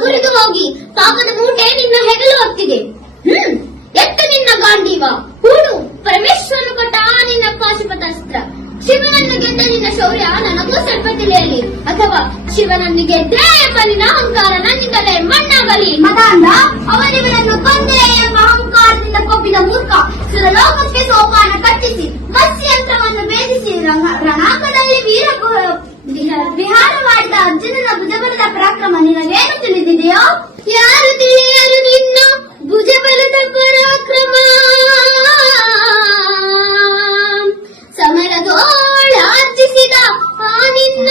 ಮುರಿದು ಹೋಗಿ ಪಾಪದ ಮೂಟೆ ನಿನ್ನ ಹೆಗಲು ಹೊತ್ತಿದೆ. ಹ್ಮ್ ಎತ್ತ ನಿನ್ನ ಗಾಂಧೀವ ಹೂಡು ಪರಮೇಶ್ವರನು ಕೊಟ್ಟ ನಿನ್ನ ಪಾಶುಪತಾಸ್ತ್ರ ಶಿವನನ್ನು ಗೆದ್ದ ನಿನ್ನ ಶೌರ್ಯ ನನಗೂ ಸ್ವಲ್ಪ ತಿಳಿಯಲಿ ಅಥವಾ ಶಿವನನ್ನು ಗೆದ್ದೆ ಎಂಬ ನಿನ್ನ ಅಹಂಕಾರ ನನ್ನಿಂದಲೇ ಮಣ್ಣಾಗಲಿ. ಮತಾಂಧ ಅವನಿವನನ್ನು ಕೊಂದೆ ಎಂಬ ಅಹಂಕಾರದಿಂದ ಕೊಬ್ಬಿದ ಮೂರ್ಖ. ಆ ನಿನ್ನ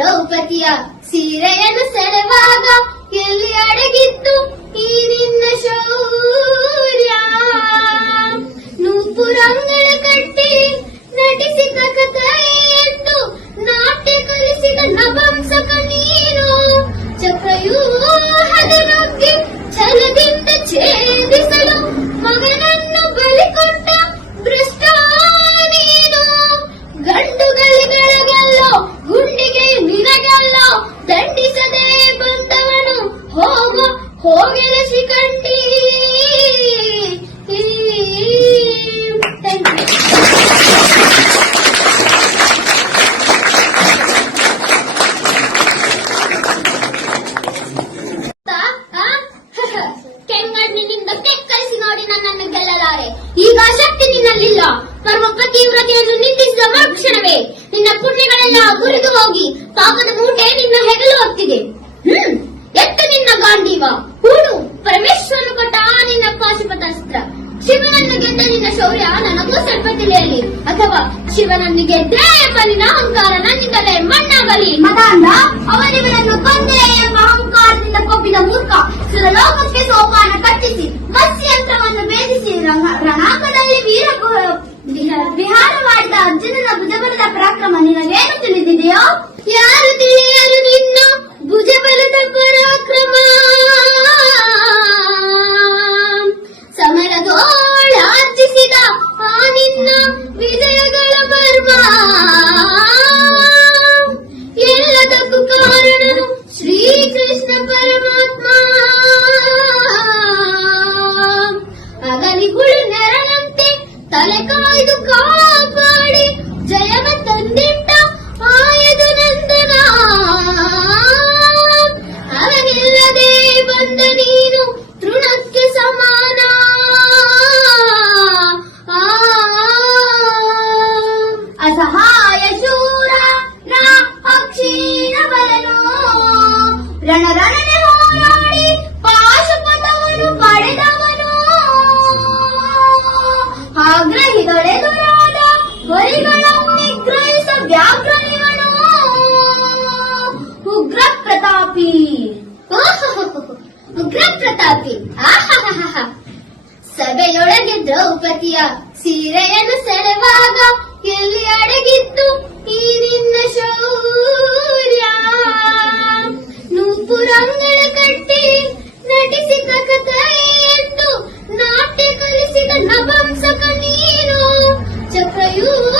ದ್ರೌಪದಿಯ ಸೀರೆಯನ್ನು ಸೆಳೆವಾಗ ಈಗ ಶಕ್ತಿ ನಿನ್ನಲ್ಲಿಲ್ಲ. ಪರಮ ಪ್ರತಿವ್ರತೆಯನ್ನು ನಿಂದಿಸಿದ ಮರುಕ್ಷಣವೇ. ನಿನ್ನ ಪುಣ್ಯಗಳೆಲ್ಲ ಮುರಿದು ಹೋಗಿ ಪಾಪದ ಮೂಟೆ ನಿನ್ನ ಹೆಗಲು ಹೊತ್ತಿದೆ. ಹ್ಮ್, ಎತ್ತ ನಿನ್ನ ಗಾಂಧೀವ. ಹೂಡು ಪರಮೇಶ್ವರ ಕೊಟ್ಟ ನಿನ್ನ ಪಾಶುಪತಾಸ್ತ್ರ ಶಿವನನ್ನು ಗೆದ್ದ ನಿನ್ನ ಶೌರ್ಯ ನನಗೂ ಸ್ವಲ್ಪ ತಿಳಿಯಲಿ. ಅಥವಾ ಶಿವನನ್ನು ಗೆದ್ದೆ ಎಂಬ ನಿನ್ನ ಅಹಂಕಾರ ನನ್ನಿಂದಲೇ ಮಣ್ಣಾಗಲಿ. ಮತಾಂಧ ಅವನಿವನನ್ನು ಕೊಂದೆ ಎಂಬ ಅಹಂಕಾರದಿಂದ ಕೊಬ್ಬಿದ ಮೂರ್ಖ ಸುರಲೋಕಕ್ಕೆ ಸೋಪಾನ ಕಟ್ಟಿಸಿ. ಮತ್ಸ್ಯಂತ್ರವನ್ನು ರಣಾಂಗಣದಲ್ಲಿ ತಲೆ ಕಾಯ್ದು ಕಾಪಾಡಿ, ಜಯವ ತಂದಿಟ್ಟ ಆಯದು ನಂದನ. ಅವನಿಲ್ಲದೆ ಬಂದ ನೀನು ತೃಣಕ್ಕೆ ಸಮಾನ. ಅಸಹಾಯ ಶೂರ ನಾ ಅಕ್ಷೀಣ ಬಲನು. ರಣ ಪ್ರತಾಪಿ. ಸಭೆಯೊಳಗೆ ದ್ರೌಪದಿಯ ಸೀರೆಯನ್ನು ಸೆಳೆವಾಗ ಎಲ್ಲಿ ಅಡಗಿತ್ತು? ಈ ನಿನ್ನ ಶೌರ್ಯ. ನೂಪುರಂಗಳ ಕಟ್ಟಿ ನಟಿಸಿದ ಕಥೆಯೆಂದು ನಾಟ್ಯ ಕಲಿಸಿದ ನಪಂಸಕ ನೀನು. ಚಕ್ರವ್ಯೂಹದ